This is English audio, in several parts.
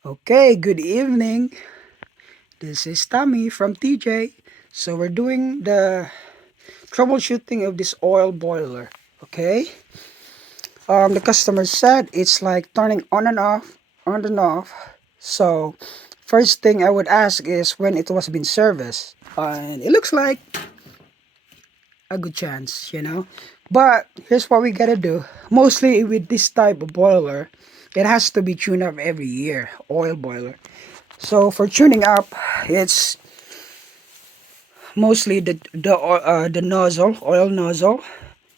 Okay, good evening. This is Tommy from TJ. So we're doing the troubleshooting of this oil boiler. Okay. The customer said it's like turning on and off, on and off. So first thing I would ask is when it was been serviced, and it looks like a good chance. But here's what we gotta do. Mostly with this type of boiler, it has to be tuned up every year. Oil boiler. So for tuning up, it's mostly the nozzle, oil nozzle,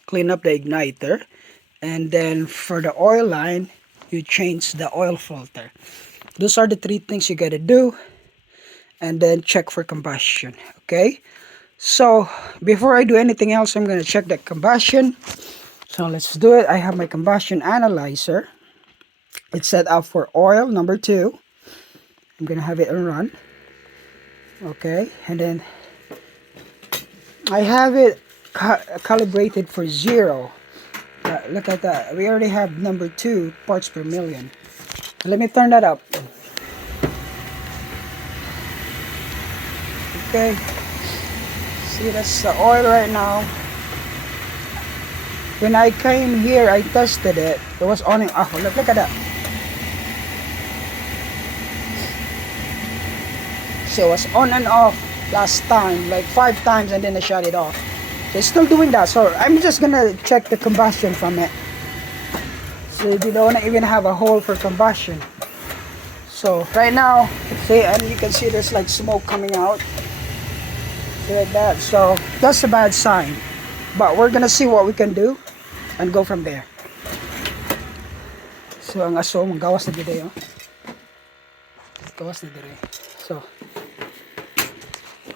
clean up the igniter, and then for the oil line, you change the oil filter. Those are the three things you gotta do, and then check for combustion. Okay. So before I do anything else, I'm gonna check the combustion. So let's do it. I have my combustion analyzer. It's set up for oil number 2. I'm gonna have it run. Okay, and then I have it calibrated for 0. Look at that. We already have number 2 parts per million. Let me turn that up. Okay. See, that's the oil right now. When I came here, I tested it. It was on and off. Look at that. So it was on and off last time, like 5 times, and then I shut it off. So it's still doing that. So I'm just gonna check the combustion from it. So you don't even have a hole for combustion. So right now, see, and you can see there's like smoke coming out. See like that. So that's a bad sign. But we're gonna see what we can do and go from there. So ang aso, gawas na dire, oh. Gawas na dire. So,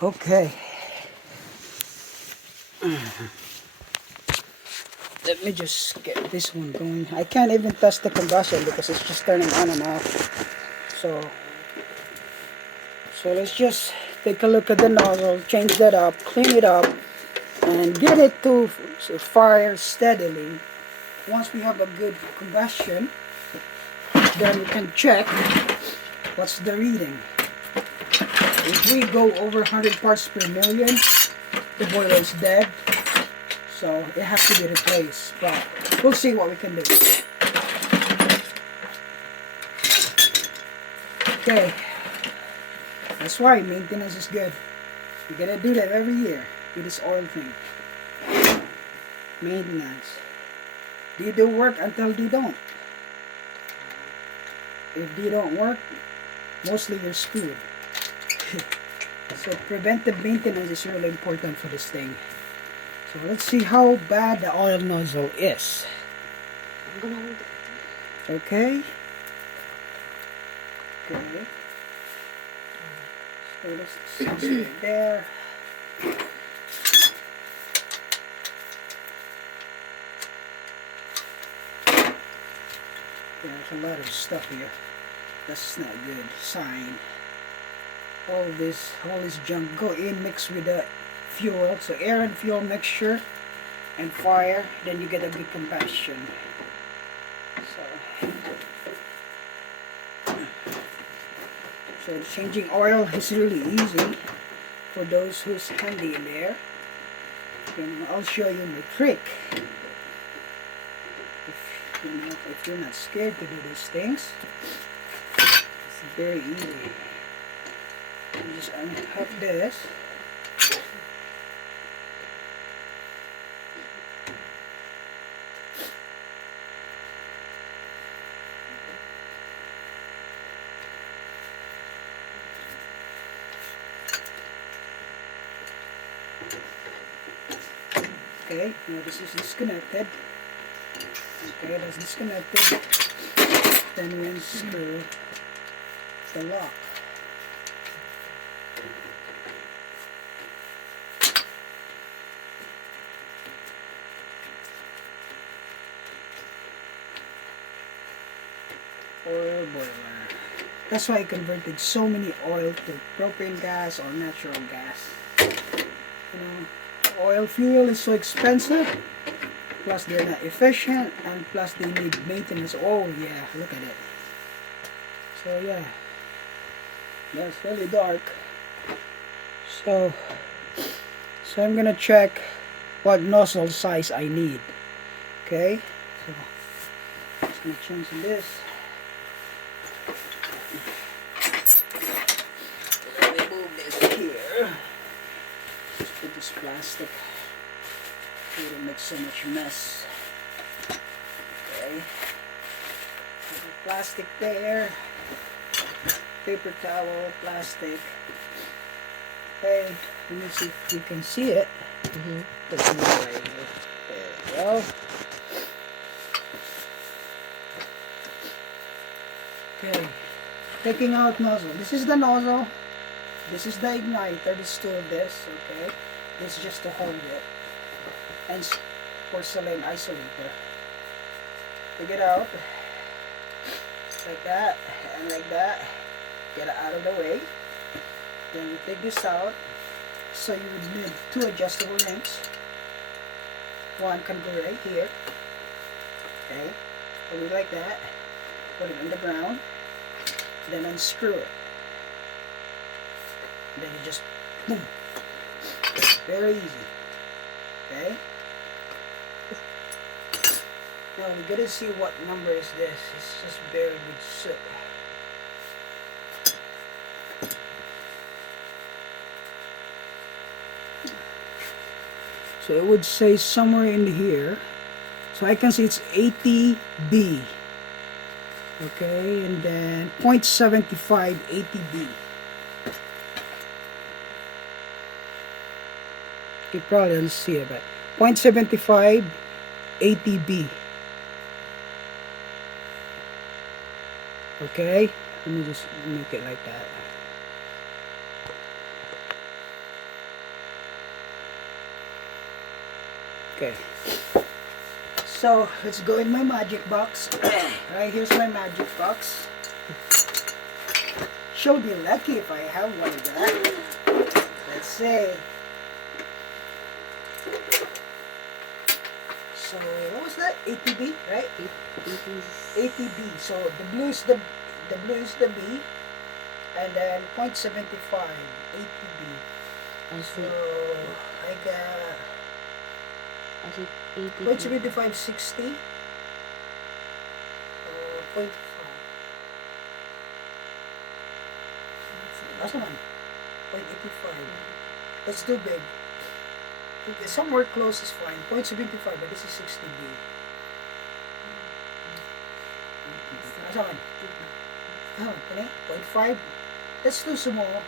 okay. Let me just get this one going. I can't even test the combustion because it's just turning on and off. So let's just take a look at the nozzle, change that up, clean it up, and get it to fire steadily. Once we have a good combustion, then we can check what's the reading. If we go over 100 parts per million, the boiler is dead. So it has to be replaced. But we'll see what we can do. Okay. That's why maintenance is good. You gotta do that every year with this oil thing. Maintenance. They do work until they don't. If they don't work, mostly you're screwed. So preventive maintenance is really important for this thing. So let's see how bad the oil nozzle is. Okay. Okay. So let's see right there. There's a lot of stuff here. That's not good sign. All this junk go in, mix with the fuel. So air and fuel mixture and fire, then you get a good combustion. So changing oil is really easy for those who's handy in there. And I'll show you my trick. If you're not scared to do these things, it's very easy. You just unhook this. Okay, now this is disconnected. Okay, that's disconnected. Then we unscrew the lock. Oil boiler. That's why I converted so many oil to propane gas or natural gas. You know, oil fuel is so expensive. Plus they're not efficient, and plus they need maintenance. Oh yeah, look at it. So yeah, that's really dark. So I'm gonna check what nozzle size I need. Okay, so just gonna change this. Remove this here. Just put this plastic. It'll make so much mess. Okay, put the plastic there. Paper towel, plastic. Okay, let me see if you can see it. There's no way here. There we go. Okay, taking out nozzle. This is the nozzle. This is the igniter. This two of this. Okay, this is just to hold it. And porcelain isolator. Take it out like that and like that. Get it out of the way. Then you take this out. So you would need two adjustable rings. One can go right here. Okay, put it like that. Put it in the ground. Then unscrew it. Then you just boom. Very easy. Okay. Now we gotta see what number is this. It's just buried with soot. So it would say somewhere in here. So I can see it's 80B. Okay, and then 0.75 80B. You probably don't see it, but 0.75 80B. Okay, let me just make it like that. Okay, so let's go in my magic box. Right, here's my magic box. She'll be lucky if I have one of that. Let's see. So what was that? 80B, right? 80B. So the blue is the B, and then 0.75 80B. So I got 0.75 60. 0.5. That's the one. 0.85. That's too big. Somewhere close is fine. 0.75, but this is 60B. That's one. 0.5. That's too small.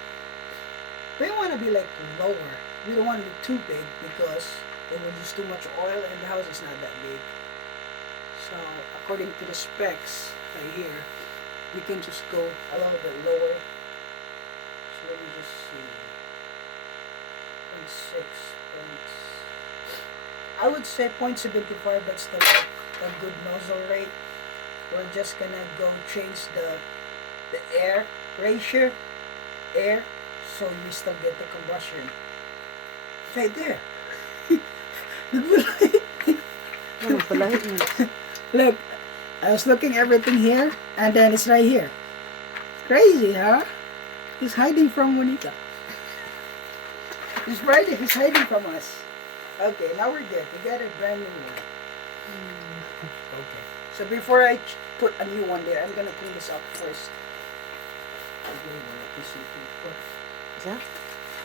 We want to be like lower. We don't want to be too big because it will use too much oil and the house is not that big. So according to the specs right here, we can just go a little bit lower. So let me just see. 0.6. I would say 0.75, that's the a good nozzle rate. We're just gonna go change the air ratio, so you still get the combustion. It's right there. Look, I was looking everything here, and then it's right here. Crazy, huh? He's hiding from Juanita. He's hiding from us. Okay, now we're good. We got a brand new one. Okay. So before I put a new one there, I'm gonna clean this up first.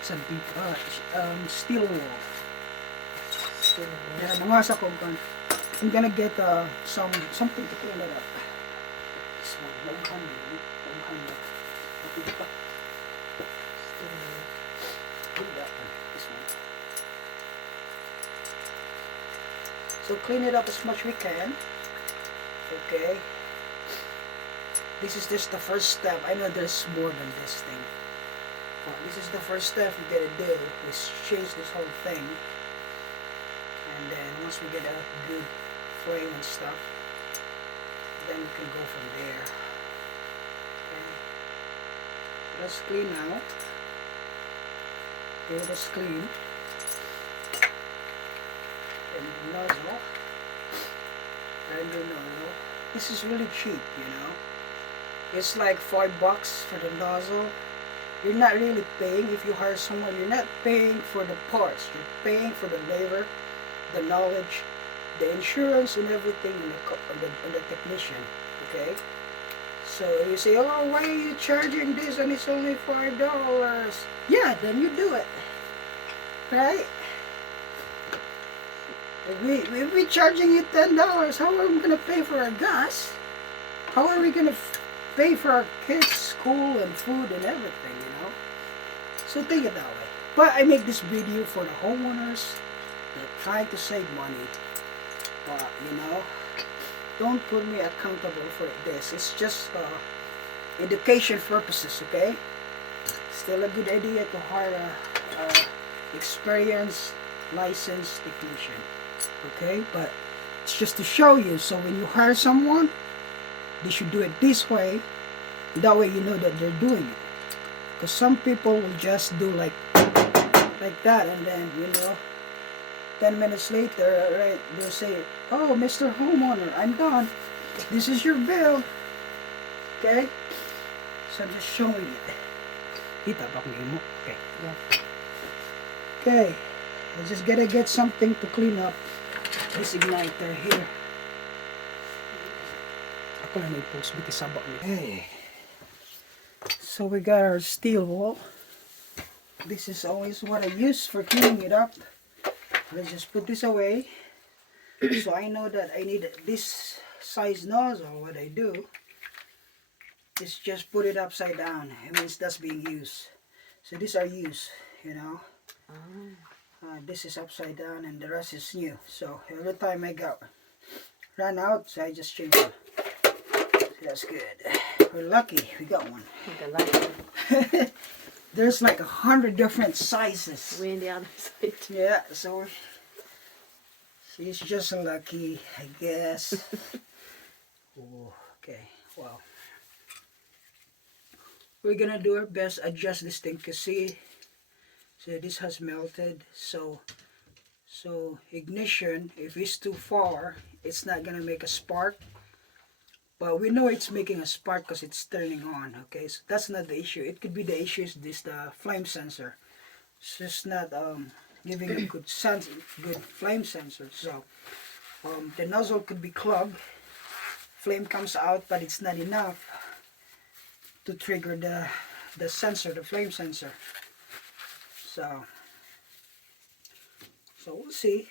Some steel wool. I'm gonna get something to clean it up. This one, so clean it up as much we can. Okay. This is just the first step. I know there's more than this thing. Well, this is the first step we gotta do is change this whole thing. And then once we get a good flame and stuff, then we can go from there. Okay. Let's clean now. Okay, let's clean. And nozzle. And the nozzle. This is really cheap, you know. It's like $5 for the nozzle. You're not really paying if you hire someone. You're not paying for the parts. You're paying for the labor, the knowledge, the insurance, and everything in the technician. Okay. So you say, oh, why are you charging this and it's only $5? Yeah, then you do it, right? If we charging you $10, how are we gonna pay for our gas? How are we gonna pay for our kids' school and food and everything? So think it that way. But I make this video for the homeowners that try to save money. But don't put me accountable for this. It's just education purposes, okay? Still a good idea to hire a experienced, licensed technician, okay? But it's just to show you. So when you hire someone, they should do it this way. That way you know that they're doing it. Because some people will just do like that, and then 10 minutes later, right, they'll say, oh, Mr. Homeowner, I'm done. This is your bill. Okay? So I'm just showing it. Kita ba kung imo? Okay. Yeah. Okay. I just gotta get something to clean up this igniter here. Ako lang may post biti sabak ni. Okay. So we got our steel wool. This is always what I use for cleaning it up. Let's just put this away. So I know that I need this size nozzle. What I do is just put it upside down. It means that's being used. So these are used, this is upside down and the rest is new. So every time I ran out, so I just change it. So that's good. We're lucky we got one. There's like 100 different sizes. Way on the other side. Yeah, so she's just lucky, I guess. Oh, okay, well. We're gonna do our best, adjust this thing, cause see, this has melted, so ignition, if it's too far, it's not gonna make a spark. But we know it's making a spark because it's turning on, okay? So that's not the issue. It could be the issue is the flame sensor. It's just not giving a good flame sensor. So the nozzle could be clogged. Flame comes out, but it's not enough to trigger the sensor, the flame sensor. So we'll see.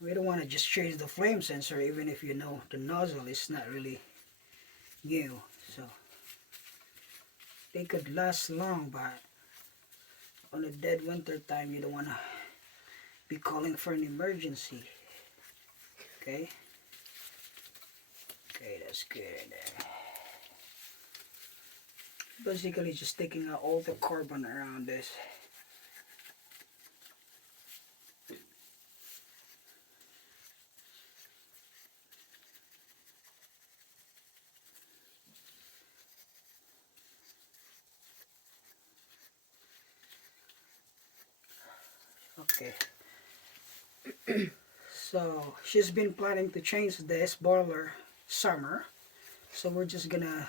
We don't want to just change the flame sensor even if the nozzle is not really new. So they could last long, but on a dead winter time you don't want to be calling for an emergency. Okay? Okay, that's good. Basically just taking out all the carbon around this. Okay. So she's been planning to change this boiler summer. So we're just gonna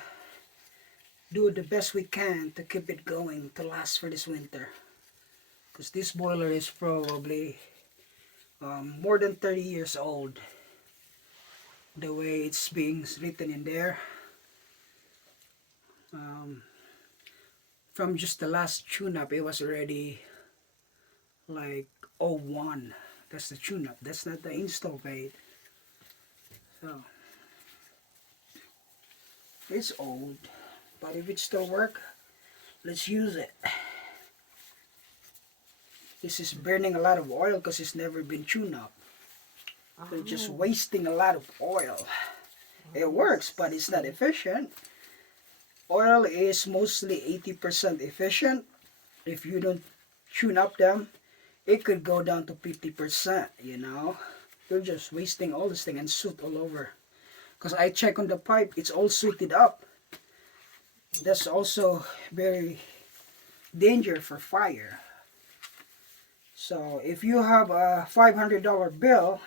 do the best we can to keep it going to last for this winter. Because this boiler is probably more than 30 years old. The way it's being written in there. From just the last tune-up, it was already like 01. That's the tune-up. That's not the install date. So it's old, but if it still works, let's use it. This is burning a lot of oil because it's never been tuned up. They're just wasting a lot of oil. It works, but it's not efficient. Oil is mostly 80% efficient. If you don't tune up them, it could go down to 50%, You're just wasting all this thing and soot all over. Because I check on the pipe, it's all sooted up. That's also very dangerous for fire. So if you have a $500 bill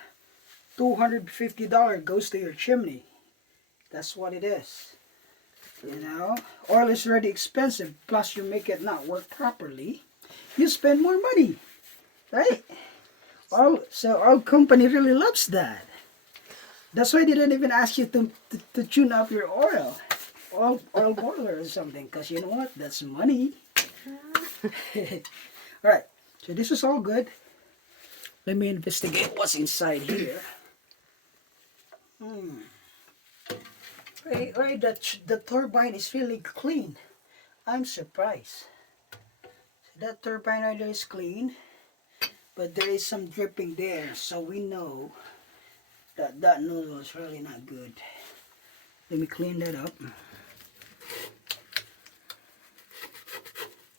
$250 goes to your chimney. That's what it is. You know, oil is already expensive, plus you make it not work properly, you spend more money, right? So our company really loves that. That's why they didn't even ask you to tune up your oil boiler or something, because you know what? That's money. Alright, so this is all good. Let me investigate what's inside here. Right, the turbine is really clean. I'm surprised. That turbine right there is clean, but there is some dripping there, so we know that that nozzle is really not good. Let me clean that up.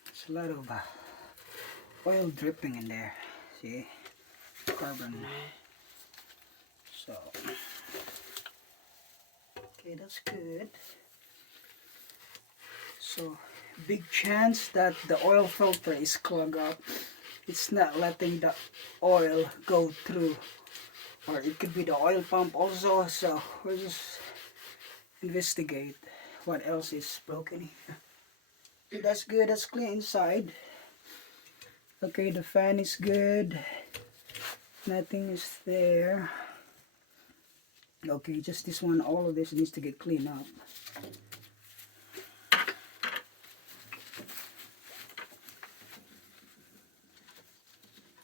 There's a lot of oil dripping in there. See? Carbon. So, okay, that's good. So, big chance that the oil filter is clogged up. It's not letting the oil go through. Or it could be the oil pump also. So, we'll just investigate what else is broken here. That's good, that's clean inside. Okay, the fan is good. Nothing is there. Okay, just this one, all of this needs to get cleaned up.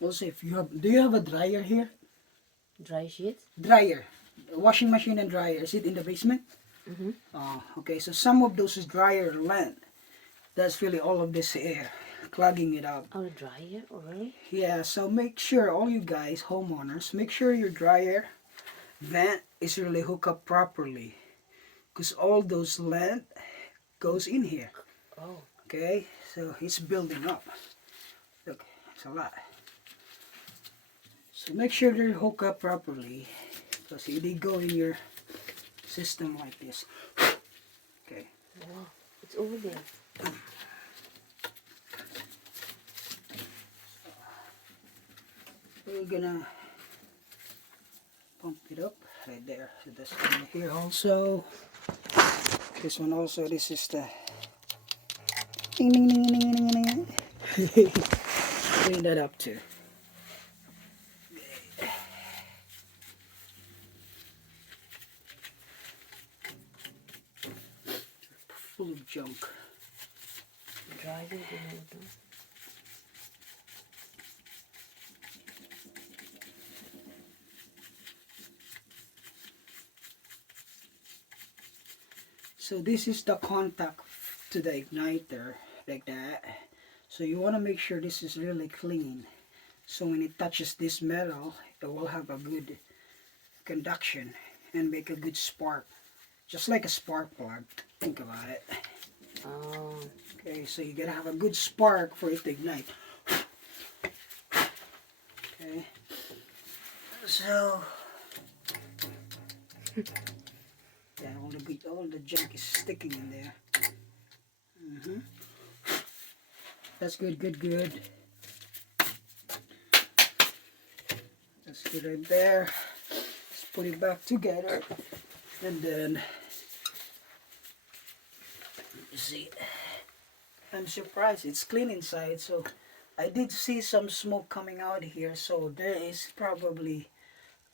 Also, if you have, do you have a dryer here? Dry sheet? Dryer, washing machine and dryer. Is it in the basement? Mm-hmm. Oh, okay. So some of those is dryer vent. That's really all of this air clogging it up. Oh, the dryer already? Yeah. So make sure all you guys, homeowners, make sure your dryer vent is really hooked up properly, because all those lint goes in here. Oh. Okay. So it's building up. Look, it's a lot. So make sure they're hooked up properly, because they go in your system like this. Okay. Wow. It's over there. We're gonna pump it up right there. So this one here also. This one also. This is the ding ding ding ding ding ding. Clean that up too. Full of junk. Dryer, you know. So this is the contact to the igniter, like that. So you want to make sure this is really clean. So when it touches this metal, it will have a good conduction and make a good spark. Just like a spark plug. Think about it. Oh. Okay, so you gotta have a good spark for it to ignite. Okay. So yeah, all the junk is sticking in there. That's good, good, good. That's good right there. Let's put it back together, and then you see. I'm surprised it's clean inside. So I did see some smoke coming out here. So there is probably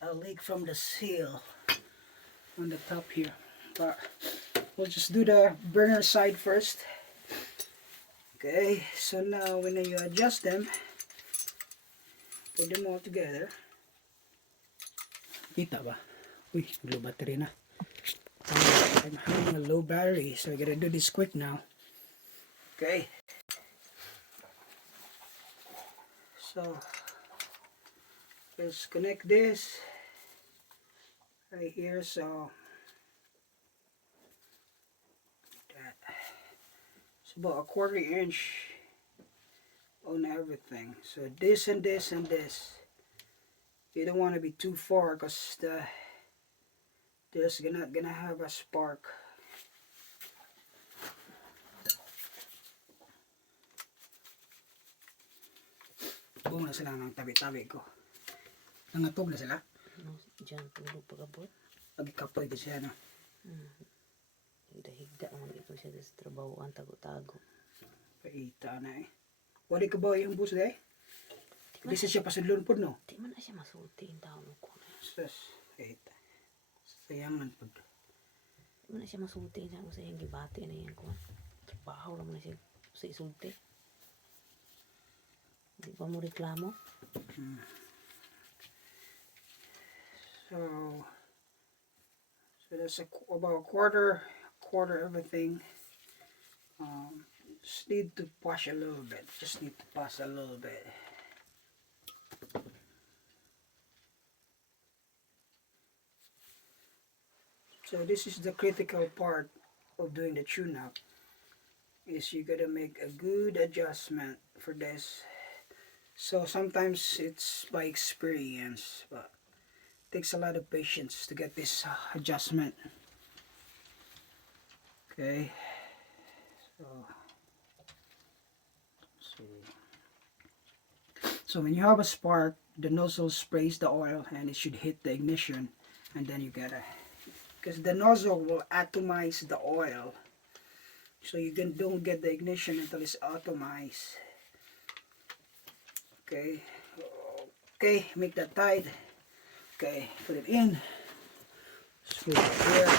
a leak from the seal on the top here. But we'll just do the burner side first. Okay, so now when you adjust them, put them all together. Kita ba? Uy, low battery na. I'm having a low battery, so I gotta do this quick now. Okay. So let's connect this right here. So that it's about a 1/4 inch on everything. So this and this and this. You don't want to be too far, because there's gonna have a spark. Buong na sila ng tabi-tabi ko. Nangatog na sila. No, dyan tulog pagabot. Pagkapoy kasi ano. Higda-higda naman ito siya sa trabaho ang tago-tago. Paita na eh. Wali ka ba yung bus eh? Hindi siya pasulun po no? Di man na siya masulti yung tao ko. Sus, paita. Sayangan po. Di man na siya masulti yung sa yung gibati na yan ko. Trabaho naman na siya sa isulti. Di ba mo reklamo? So that's about a quarter everything. Just need to push a little bit. Just need to pass a little bit. So this is the critical part of doing the tune-up. Is you gotta make a good adjustment for this. So sometimes it's by experience, but it takes a lot of patience to get this adjustment. Okay. So when you have a spark, the nozzle sprays the oil and it should hit the ignition, and then you gotta, because the nozzle will atomize the oil, so you don't get the ignition until it's atomized. Okay, okay, make that tight. Okay, put it in. Screw it here.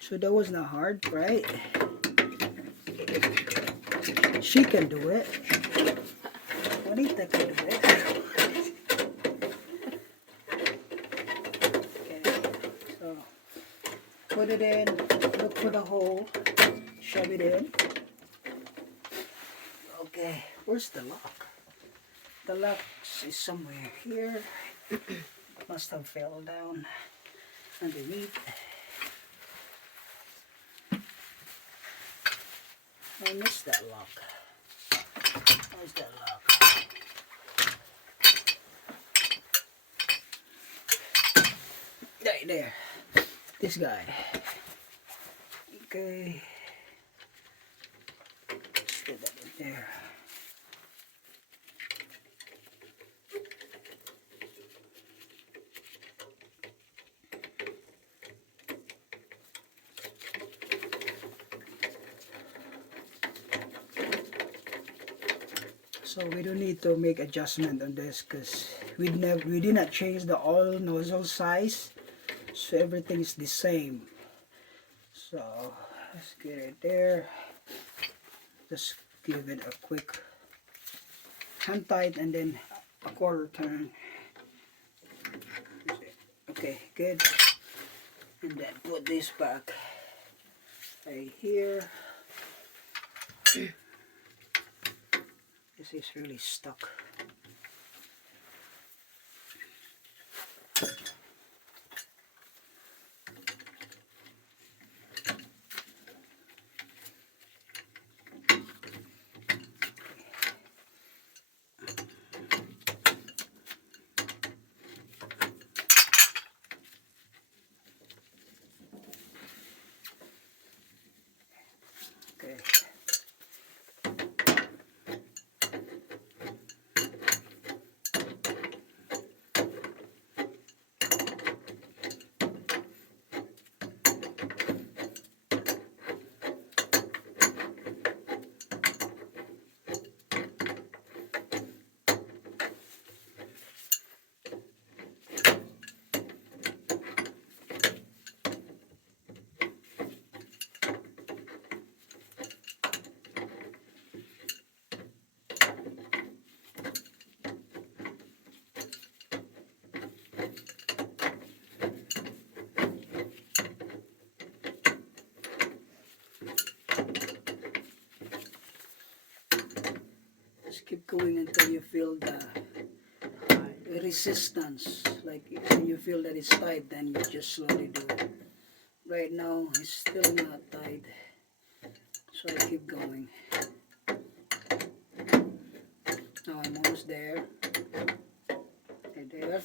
So that was not hard, right? She can do it. Juanita can do it. Okay, so put it in, look for the hole, shove it in. Okay, where's the lock? The lock is somewhere here. Must have fell down underneath. I missed that lock. Where's that lock? Right there. This guy. Okay. Let's get that in there. So we don't need to make adjustment on this because we did not change the oil nozzle size, so everything is the same. So let's get it there. Just give it a quick hand tight and then a quarter turn. Okay, good. And then put this back right here. This is really stuck. Okay. Just keep going until you feel the resistance. Like when you feel that it's tight, then you just slowly do it. Right now, it's still not tight, so I keep going. Now I'm almost there. Right there.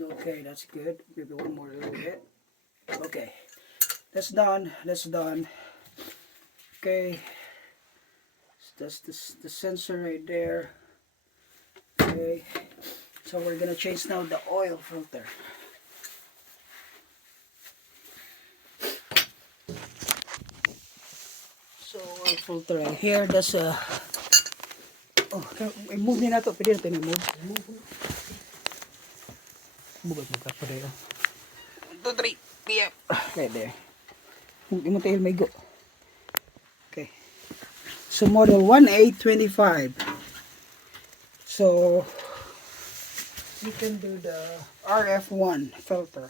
Okay, that's good. Maybe one more little bit. Okay, that's done. That's done. Okay, so that's the sensor right there. Okay, So we're gonna change now the oil filter. So oil filter right here, that's a i-move niya na ito. Pwede natin i-move. Bugat mo ka pa rin. 1, 2, 3. Yep. Okay, there. Yung tail may go. Okay. So model 1825. So you can do the RF1 filter.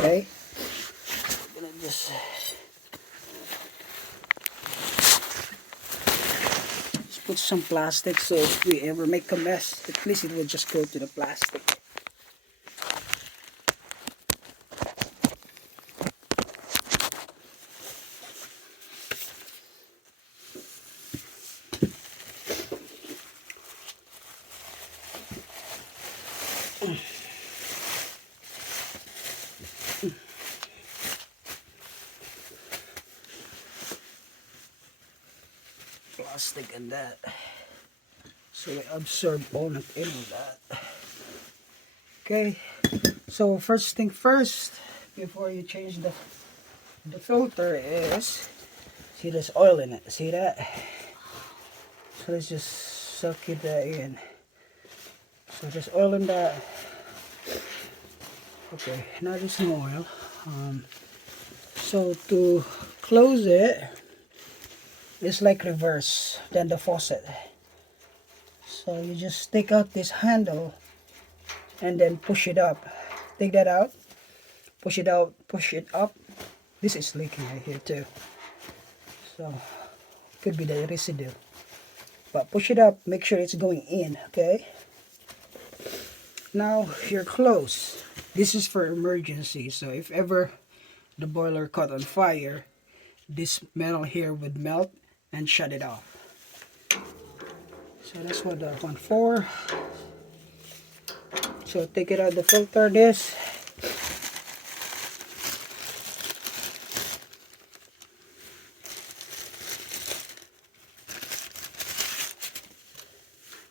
Okay. I'm gonna just put some plastic so if we ever make a mess, at least it will just go to the plastic. Plastic and that, so we absorb all of that. Okay, so first thing first, before you change the filter is, see there's oil in it, see that? So let's just suck it in. So there's oil in that. Okay, now there's no oil. So to close it, it's like reverse than the faucet. So you just take out this handle and then push it up. Take that out, push it out, push it up. This is leaking right here too. So could be the residue. But push it up, make sure it's going in, okay? Now you're close. This is for emergency. So if ever the boiler caught on fire, this metal here would melt and shut it off. So that's what that one for. So take it out the filter, this.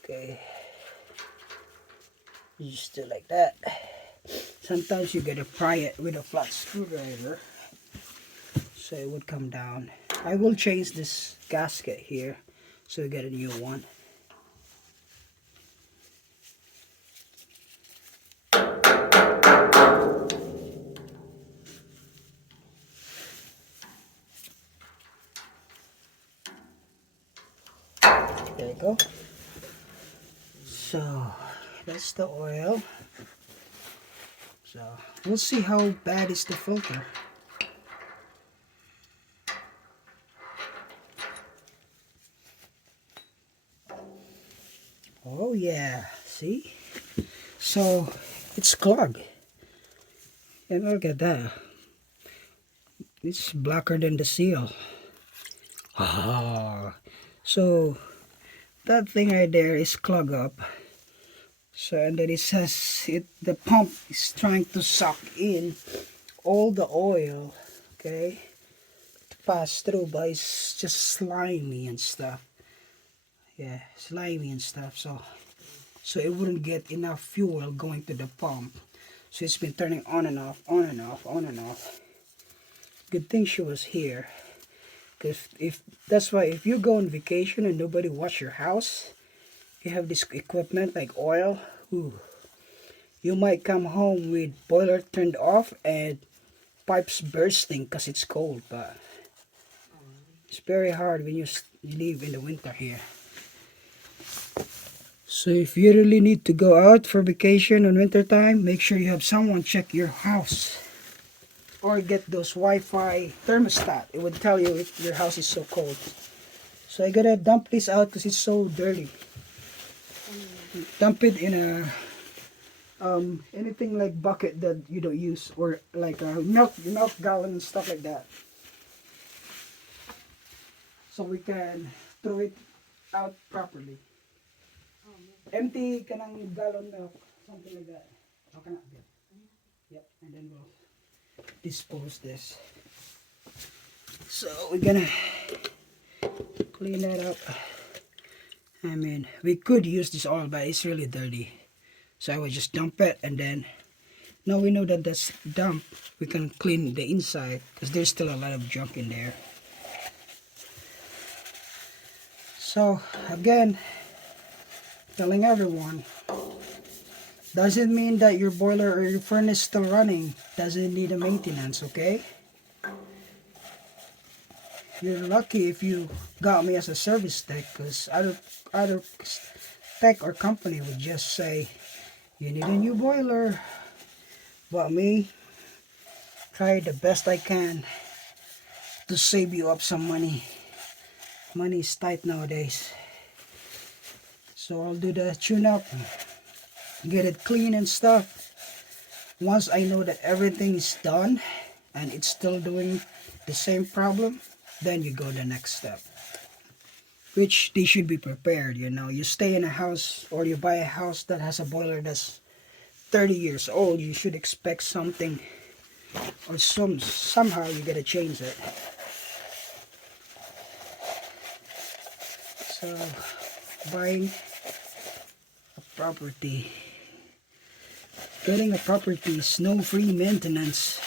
Okay. You just do like that. Sometimes you gotta pry it with a flat screwdriver so it would come down. I will change this gasket here so we get a new one. There you go. So that's the oil. So we'll see how bad is the filter. Oh yeah, see? So it's clogged. And look at that. It's blacker than the seal. Ah, so that thing right there is clogged up. So and then it says the pump is trying to suck in all the oil, okay, to pass through, but it's just slimy and stuff. Yeah, slimy and stuff. So it wouldn't get enough fuel going to the pump. So it's been turning on and off, on and off, on and off. Good thing she was here. Because if that's why if you go on vacation and nobody watch your house, you have this equipment like oil, ooh, you might come home with boiler turned off and pipes bursting because it's cold. But it's very hard when you live in the winter here. So if you really need to go out for vacation on winter time, make sure you have someone check your house. Or get those Wi-Fi thermostat. It would tell you if your house is so cold. So I gotta dump this out because it's so dirty. Dump it in a anything like bucket that you don't use, or like a milk gallon and stuff like that. So we can throw it out properly. Empty kanang gallon milk, something like that. Okay, not good. Yep, and then we'll dispose this. So we're gonna clean that up I mean, we could use this oil, but it's really dirty. So I would just dump it, and then now we know that that's dump, we can clean the inside because there's still a lot of junk in there. So again, telling everyone, doesn't mean that your boiler or your furnace still running doesn't need a maintenance, okay? You're lucky if you got me as a service tech, because other tech or company would just say you need a new boiler. But me, try the best I can to save you up some money. Money is tight nowadays. So I'll do the tune up, get it clean and stuff. Once I know that everything is done and it's still doing the same problem, then you go the next step. Which they should be prepared, you know. You stay in a house or you buy a house that has a boiler that's 30 years old, you should expect something, or somehow you gotta change it. So buying a property, getting a property is no free maintenance.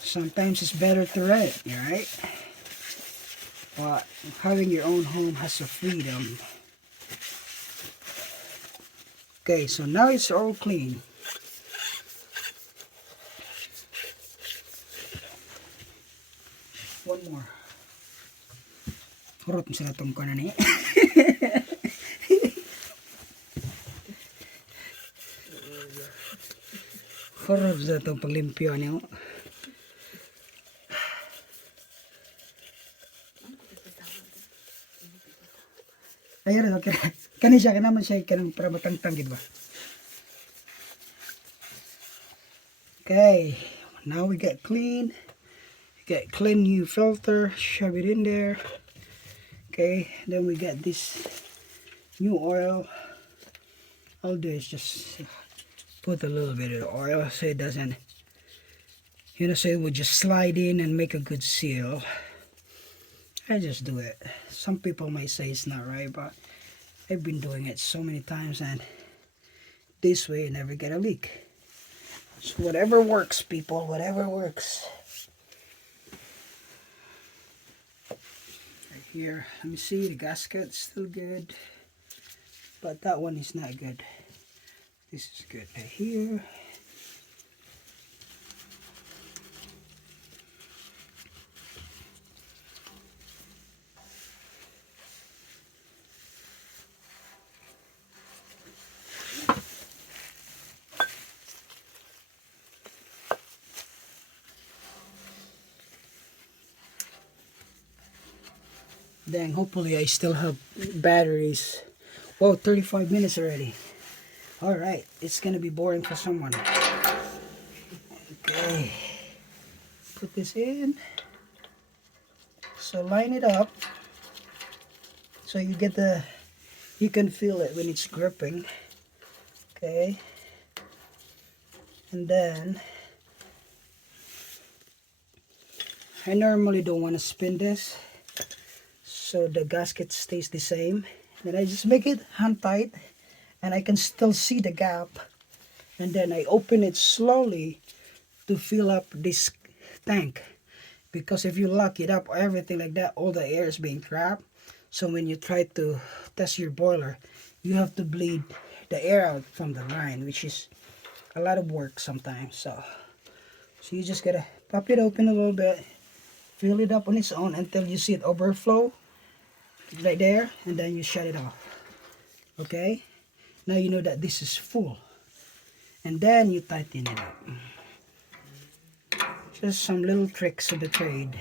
Sometimes it's better to rent, right? But having your own home has a freedom. Okay, so now it's all clean. One more. Hurot mo sila itong kanan eh. Hurot sa itong paglimpyo niyo. Ayun, okay. Kani siya, kanaman siya, kanang para matangtang, gitu ba? Okay, now we get clean. Get clean new filter, shove it in there. Okay, then we get this new oil. All I'll do is just put a little bit of oil so it doesn't, you know, so it would just slide in and make a good seal. I just do it. Some people might say it's not right, but I've been doing it so many times, and this way you never get a leak. So whatever works, people, whatever works. Right here, let me see, the gasket's still good, but that one is not good. This is good right here. Dang, hopefully I still have batteries. Whoa, 35 minutes already. Alright, it's gonna be boring for someone. Okay, put this in. So line it up so you get the, you can feel it when it's gripping. Okay, and then I normally don't want to spin this so the gasket stays the same. Then I just make it hand tight and I can still see the gap, and then I open it slowly to fill up this tank, because if you lock it up or everything like that, all the air is being trapped. So when you try to test your boiler, you have to bleed the air out from the line, which is a lot of work sometimes. So you just gotta pop it open a little bit, fill it up on its own until you see it overflow right there, and then you shut it off. Okay, now you know that this is full, and then you tighten it up. Just some little tricks of the trade.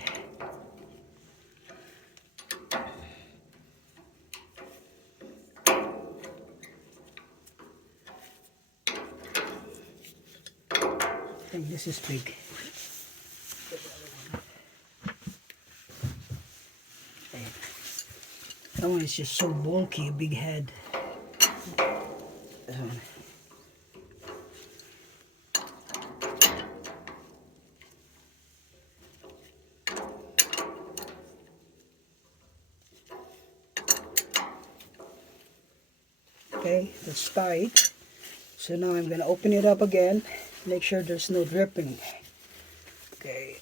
I think this is big. That one is just so bulky, a big head. This one. Okay, that's tight. So now I'm gonna open it up again, make sure there's no dripping. Okay.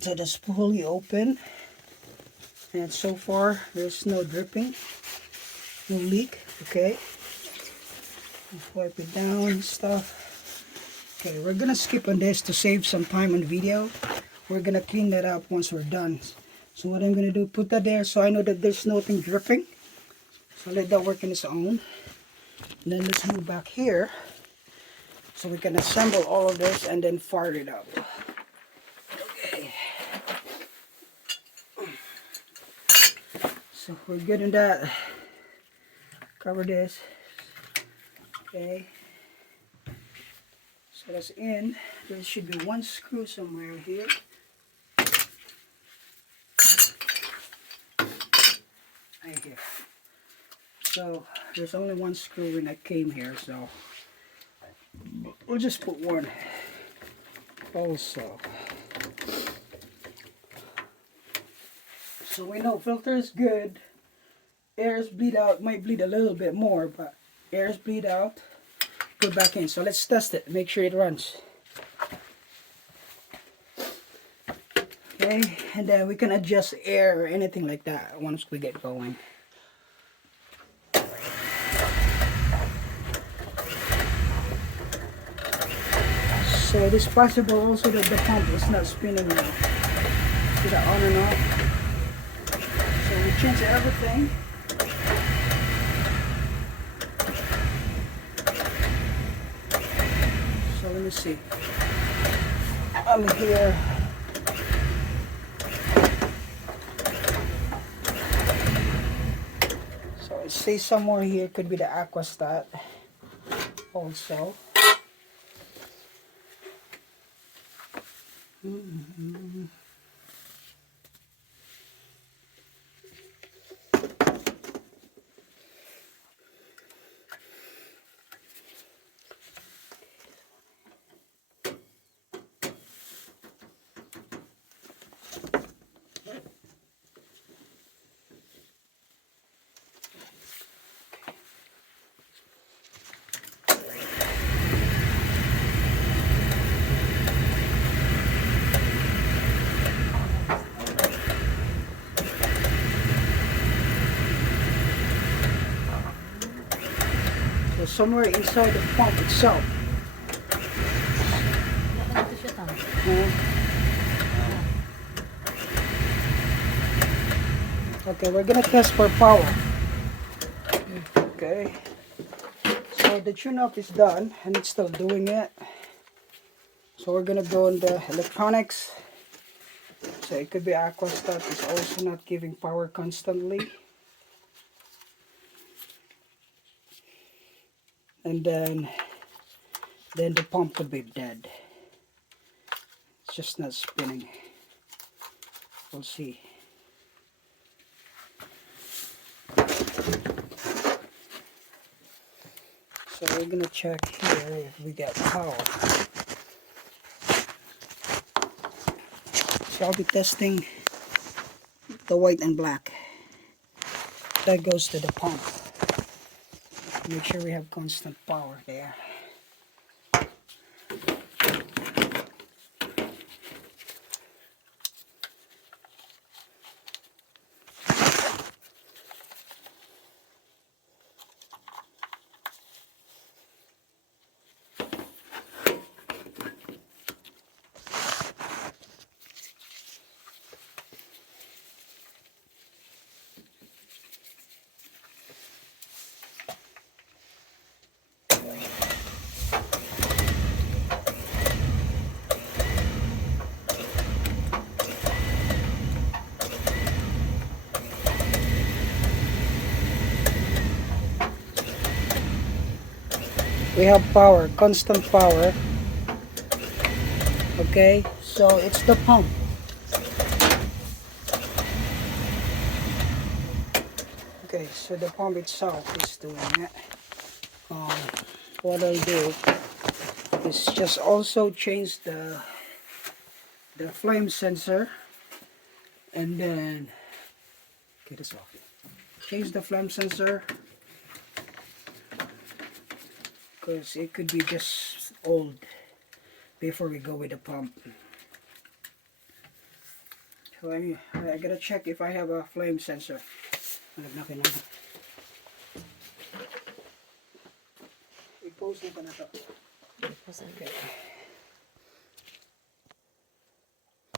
So that's fully open, and so far there's no dripping, no leak. Okay, wipe it down and stuff. Okay, we're gonna skip on this to save some time on video. We're gonna clean that up once we're done. So what I'm gonna do, put that there so I know that there's nothing dripping. So let that work on its own. And then let's move back here so we can assemble all of this and then fire it up. Okay. So we're good in that. Cover this. Okay. So that's in. There should be one screw somewhere here. Right here. So there's only one screw when I came here, so we'll just put one also. So we know filter is good. Airs bleed out, might bleed a little bit more, but airs bleed out. Put back in. So let's test it, make sure it runs. Okay, and then we can adjust air or anything like that once we get going. So it is possible also that the pump is not spinning now. See that on and off? So we change everything. So let me see. I'm here. So it says somewhere here could be the Aquastat also. So somewhere inside the pump itself. Okay, we're gonna test for power. Okay. So the tune-up is done and it's still doing it. So we're gonna go in the electronics. So it could be Aquastat is also not giving power constantly. And then the pump could be dead. It's just not spinning. We'll see. So we're gonna check here if we get power. So I'll be testing the white and black. That goes to the pump. Make sure we have constant power there. we have power, constant power. Okay, so it's the pump. Okay, so the pump itself is doing it. Um, what I'll do is just also change the flame sensor, and then get this off. Change the flame sensor because it could be just old before we go with the pump. So I gotta check if I have a flame sensor. Nothing on it. I-post na ba na to? Tapos, Okay.